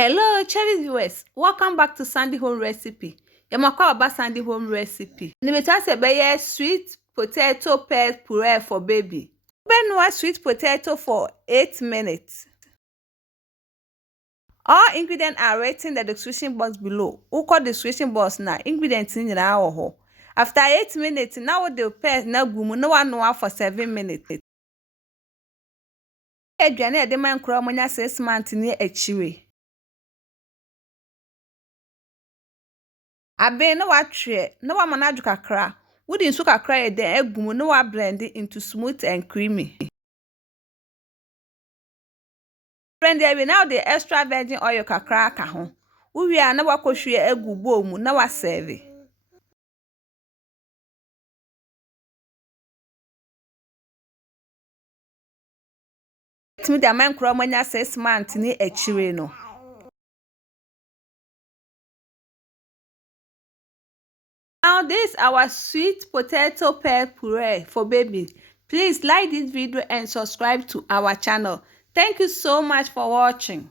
Hello, cherry viewers. Welcome back to Sandy Home Recipe. Yamakwa about Sandy Home Recipe. Nimetase be sweet potato pear puree for baby. Benua sweet potato for 8 minutes. All ingredients are written in the description box below. Uko description box na ingredients ni nyina ho. After 8 minutes, now the pear na gumu no one for 7 minutes. Aduane e de man kro monya 6 months ni atry. Abe na atry na wa manaju kakra. Wudi nsu kakra e den egum na wa blend into smooth and creamy. Blend e now the extra virgin oil kakra ka ho. Uwie na wakohwe egu bowl mu na wa serve. Timi da man kro manya 6 months ni atry no. Now this is our sweet potato pear puree for baby. Please like this video and subscribe to our channel. Thank you so much for watching.